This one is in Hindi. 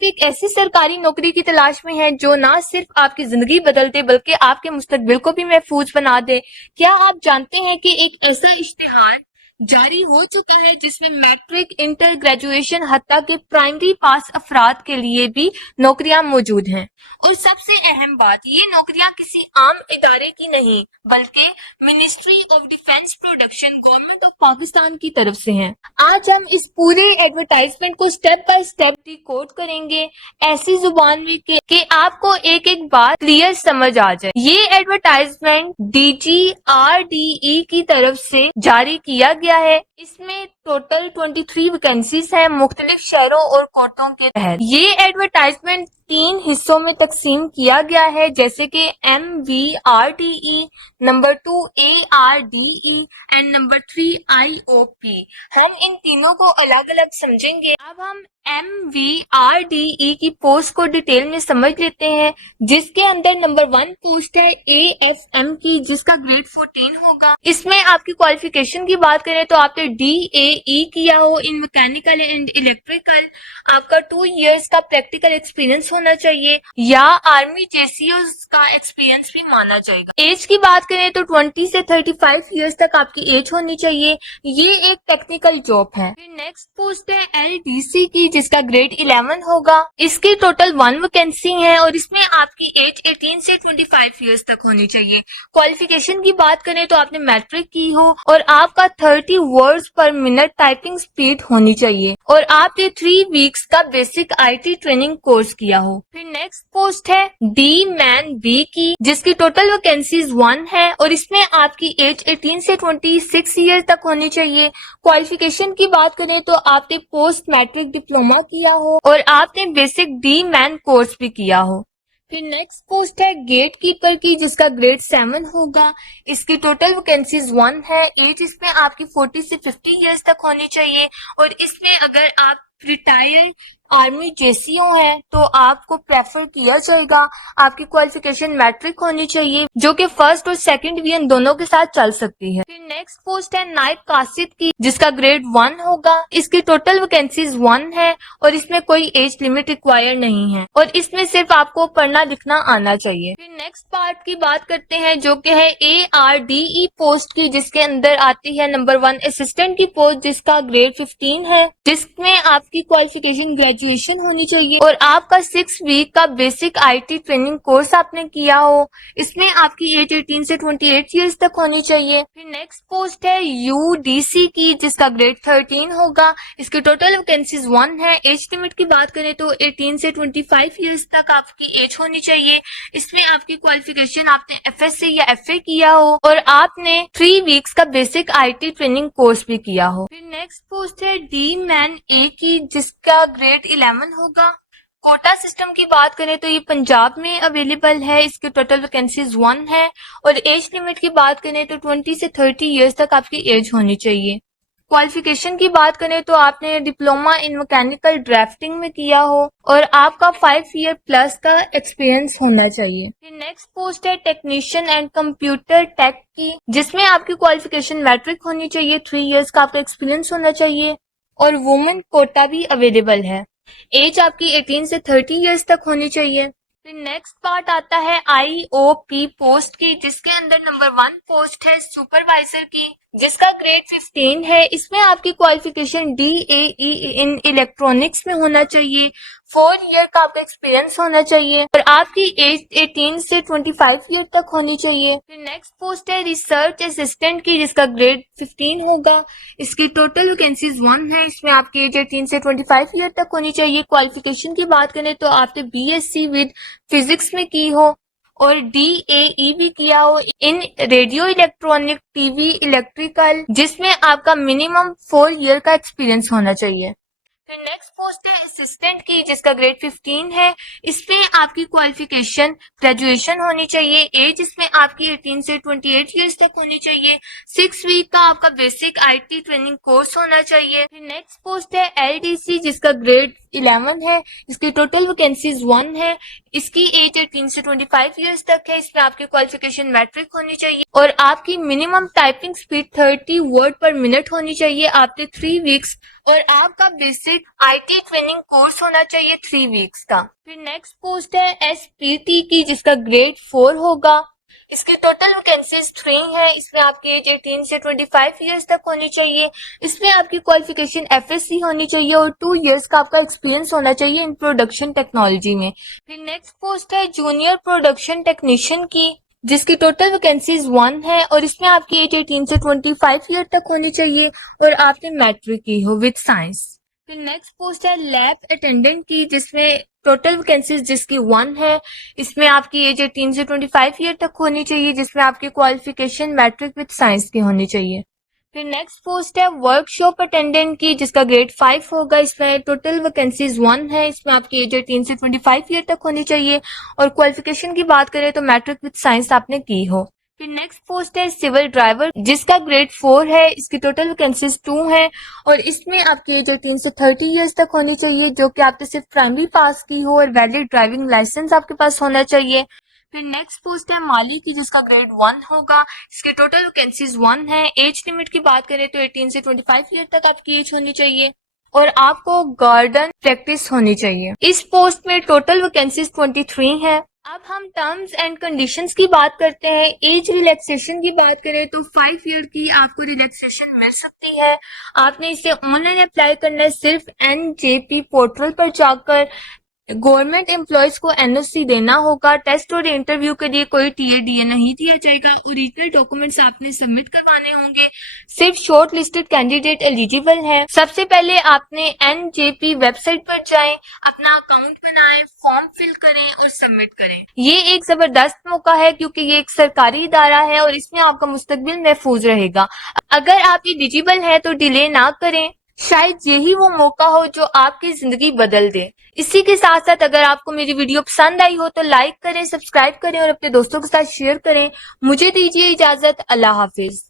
आप एक ऐसी सरकारी नौकरी की तलाश में हैं जो ना सिर्फ आपकी जिंदगी बदल दे बल्कि आपके मुस्तकबिल को भी महफूज बना दे। क्या आप जानते हैं कि एक ऐसा इश्तिहार जारी हो चुका है जिसमें मैट्रिक, इंटर, ग्रेजुएशन हत्ता के प्राइमरी पास अफराद के लिए भी नौकरियां मौजूद हैं। और सबसे अहम बात, ये नौकरियां किसी आम इदारे की नहीं बल्कि ministry of defence production government of Pakistan की तरफ से हैं। आज हम इस पूरे एडवर्टाइजमेंट को स्टेप बाय स्टेप डिकोड करेंगे ऐसी जुबान में कि आपको एक एक बात क्लियर समझ आ जाए। ये एडवर्टाइजमेंट DGRDE की तरफ से जारी किया गया है। इसमें टोटल 23 वैकेंसीज हैं मुख्तलिफ शहरों और कोटों के तहत। ये एडवर्टाइजमेंट 3 हिस्सों में तकसीम किया गया है, जैसे कि MVRDE, number 2 ARDE and number 3 IOP। हम इन तीनों को अलग अलग समझेंगे। अब हम MVRDE की पोस्ट को डिटेल में समझ लेते हैं, जिसके अंदर नंबर 1 पोस्ट है AFM की, जिसका ग्रेड 14 होगा। इसमें आपकी क्वालिफिकेशन की बात करें तो आपने DAE किया हो इन मैकेनिकल एंड इलेक्ट्रिकल, आपका 2 इयर्स का प्रैक्टिकल एक्सपीरियंस होना चाहिए या आर्मी JCO का एक्सपीरियंस भी माना जाएगा। एज की बात करें तो 20 से 35 इयर्स तक आपकी एज होनी चाहिए। ये एक टेक्निकल जॉब है। फिर नेक्स्ट पोस्ट है LDC की, जिसका ग्रेड 11 होगा। इसकी टोटल 1 वैकेंसी है और इसमें आपकी एज 18 से 25 इयर्स तक होनी चाहिए। क्वालिफिकेशन की बात करें तो आपने मैट्रिक की हो और आपका 30 वर्ड्स पर मिनट टाइपिंग स्पीड होनी चाहिए और आपने 3 वीक्स का बेसिक IT ट्रेनिंग कोर्स किया हो। फिर नेक्स्ट पोस्ट है D-Man-B की, जिसकी टोटल वैकेंसीज 1 है और इसमें आपकी एज 18 से 26 ईयर तक होनी चाहिए। क्वालिफिकेशन की बात करें तो आपने पोस्ट मैट्रिक डिप्लोमा किया हो और आपने बेसिक D-Man कोर्स भी किया हो। फिर नेक्स्ट पोस्ट है गेट कीपर की, जिसका ग्रेड 7 होगा। इसकी टोटल वैकेंसीज 1 है। एज इसमें आपकी 40 से 50 इयर्स तक होनी चाहिए और इसमें अगर आप रिटायर आर्मी JCO है तो आपको प्रेफर किया जाएगा। आपकी क्वालिफिकेशन मैट्रिक होनी चाहिए जो कि फर्स्ट और सेकंड डिवीजन दोनों के साथ चल सकती है। फिर नेक्स्ट पोस्ट है नायब कासिद की, जिसका ग्रेड 1 होगा। इसकी टोटल वैकेंसीज 1 है और इसमें कोई एज लिमिट रिक्वायर नहीं है और इसमें सिर्फ आपको पढ़ना लिखना आना चाहिए। फिर नेक्स्ट पार्ट की बात करते हैं जो कि है ARDE पोस्ट की, जिसके अंदर आती है नंबर 1 असिस्टेंट की पोस्ट, जिसका ग्रेड 15 है, जिसमें आपकी क्वालिफिकेशन ग्रेजुएशन होनी चाहिए और आपका 6 वीक का बेसिक IT ट्रेनिंग कोर्स आपने किया हो। इसमें आपकी एज 18 से 28 इयर्स तक होनी चाहिए। फिर नेक्स्ट पोस्ट है UDC की, जिसका ग्रेड 13 होगा। इसकी टोटल वैकेंसीज 1 है। एज लिमिट की बात करें तो 18 से 25 इयर्स तक आपकी एज होनी चाहिए। इसमें आपकी क्वालिफिकेशन आपने FSC या FA किया हो और आपने 3 वीक्स का बेसिक IT ट्रेनिंग कोर्स भी किया हो। फिर नेक्स्ट पोस्ट है D-Man-A की, जिसका ग्रेड 11 होगा। कोटा सिस्टम की बात करें तो ये पंजाब में अवेलेबल है। इसके टोटल वैकेंसीज 1 है और एज लिमिट की बात करें तो 20 से 30 इयर्स तक आपकी एज होनी चाहिए। क्वालिफिकेशन की बात करें तो आपने डिप्लोमा इन मैकेनिकल ड्राफ्टिंग में किया हो और आपका 5 ईयर प्लस का एक्सपीरियंस होना चाहिए। फिर नेक्स्ट पोस्ट है टेक्नीशियन एंड कंप्यूटर टेक की, जिसमें आपकी क्वालिफिकेशन मैट्रिक होनी चाहिए, 3 इयर्स का आपका एक्सपीरियंस होना चाहिए और वुमेन कोटा भी अवेलेबल है। एज आपकी 18 से 30 इयर्स तक होनी चाहिए। फिर नेक्स्ट पार्ट आता है IOP पोस्ट की, जिसके अंदर नंबर 1 पोस्ट है सुपरवाइजर की, जिसका ग्रेड 15 है। इसमें आपकी क्वालिफिकेशन DAE इन इलेक्ट्रॉनिक्स में होना चाहिए, 4 ईयर का आपका एक्सपीरियंस होना चाहिए और आपकी एज 18 से 25 ईयर तक होनी चाहिए। फिर नेक्स्ट पोस्ट है रिसर्च असिस्टेंट की, जिसका ग्रेड 15 होगा। इसकी टोटल वैकेंसीज 1 है। इसमें आपकी एज 18 से 25 ईयर तक होनी चाहिए। क्वालिफिकेशन की बात करें तो आपने BSc विद फिजिक्स में की हो और DAE भी किया हो इन रेडियो इलेक्ट्रॉनिक, TV इलेक्ट्रिकल, जिसमें आपका मिनिमम 4 ईयर का एक्सपीरियंस होना चाहिए। फिर नेक्स्ट पोस्ट है असिस्टेंट की, जिसका ग्रेड 15 है। इसमें आपकी क्वालिफिकेशन ग्रेजुएशन होनी चाहिए। एज इसमें आपकी 18 से 28 इयर्स तक होनी चाहिए। 6 वीक का आपका बेसिक IT ट्रेनिंग कोर्स होना चाहिए। फिर नेक्स्ट पोस्ट है LDC, जिसका ग्रेड 11 है। इसकी टोटल वैकेंसीज 1 है। इसकी एज 18 से 25 इयर्स तक है। इसमें आपकी क्वालिफिकेशन मैट्रिक होनी चाहिए और आपकी मिनिमम टाइपिंग स्पीड 30 वर्ड पर मिनट होनी चाहिए। आपने 3 वीक्स और आपका बेसिक आईटी ट्रेनिंग कोर्स होना चाहिए 3 वीक्स का। फिर नेक्स्ट पोस्ट है एसपीटी की, जिसका ग्रेड 4 होगा। इसकी टोटल वैकेंसीज 3 है। इसमें आपकी एज 18 से 25 ईयर्स तक होनी चाहिए। इसमें आपकी क्वालिफिकेशन एफएससी होनी चाहिए और 2 ईयर्स का आपका एक्सपीरियंस होना चाहिए इन प्रोडक्शन टेक्नोलॉजी में। फिर नेक्स्ट पोस्ट है जूनियर प्रोडक्शन टेक्नीशियन की, जिसकी टोटल वैकेंसीज 1 है और इसमें आपकी एज 18 से 25 ईयर तक होनी चाहिए और आपने मैट्रिक की हो विद साइंस। फिर नेक्स्ट पोस्ट है लैब अटेंडेंट की, जिसमें टोटल वैकेंसीज जिसकी 1 है। इसमें आपकी एज 18 से 25 ईयर तक होनी चाहिए, जिसमें आपकी क्वालिफिकेशन मैट्रिक विद साइंस की होनी चाहिए। फिर नेक्स्ट पोस्ट है वर्कशॉप अटेंडेंट की, जिसका ग्रेड 5 होगा। इसमें टोटल वैकेंसीज 1 है। इसमें आपकी एज 18 से 25 ईयर तक होनी चाहिए और क्वालिफिकेशन की बात करें तो मैट्रिक विद साइंस आपने की हो। फिर नेक्स्ट पोस्ट है सिविल ड्राइवर, जिसका ग्रेड 4 है। इसकी टोटल वैकेंसीज 2 है और इसमें आपकी एज 18 से 30 ईयर्स तक होनी चाहिए, जो कि आपने सिर्फ प्राइमरी पास की हो और वैलिड ड्राइविंग लाइसेंस आपके पास होना चाहिए। फिर नेक्स्ट पोस्ट है माली की, जिसका ग्रेड 1 होगा। इसके टोटल वैकेंसीज 1 है। एज लिमिट की बात करें तो 18 से 25 ईयर तक आपकी एज होनी चाहिए और आपको गार्डन प्रैक्टिस होनी चाहिए। इस पोस्ट में टोटल वैकेंसीज 23 है। अब हम टर्म्स एंड कंडीशंस की बात करते हैं। एज रिलैक्सेशन की बात करें तो 5 ईयर की आपको रिलैक्सेशन मिल सकती है। आपने इसे ऑनलाइन अप्लाई करना है, सिर्फ एनजेपी पोर्टल पर जाकर। गवर्नमेंट एम्प्लॉयज को एनओसी देना होगा। टेस्ट और इंटरव्यू के लिए कोई टीए नहीं दिया जाएगा। ओरिजिनल डॉक्यूमेंट्स आपने सबमिट करवाने होंगे। सिर्फ शॉर्ट लिस्टेड कैंडिडेट एलिजिबल है। सबसे पहले आपने एनजेपी वेबसाइट पर जाएं, अपना अकाउंट बनाएं, फॉर्म फिल करें और सबमिट करें। ये एक जबरदस्त मौका है क्योंकि ये एक सरकारी इदारा है और इसमें आपका मुस्तकबिल महफूज रहेगा। अगर आप एलिजिबल है तो डिले ना करें, शायद यही वो मौका हो जो आपकी जिंदगी बदल दे। इसी के साथ साथ अगर आपको मेरी वीडियो पसंद आई हो तो लाइक करें, सब्सक्राइब करें और अपने दोस्तों के साथ शेयर करें। मुझे दीजिए इजाजत। अल्लाह हाफिज।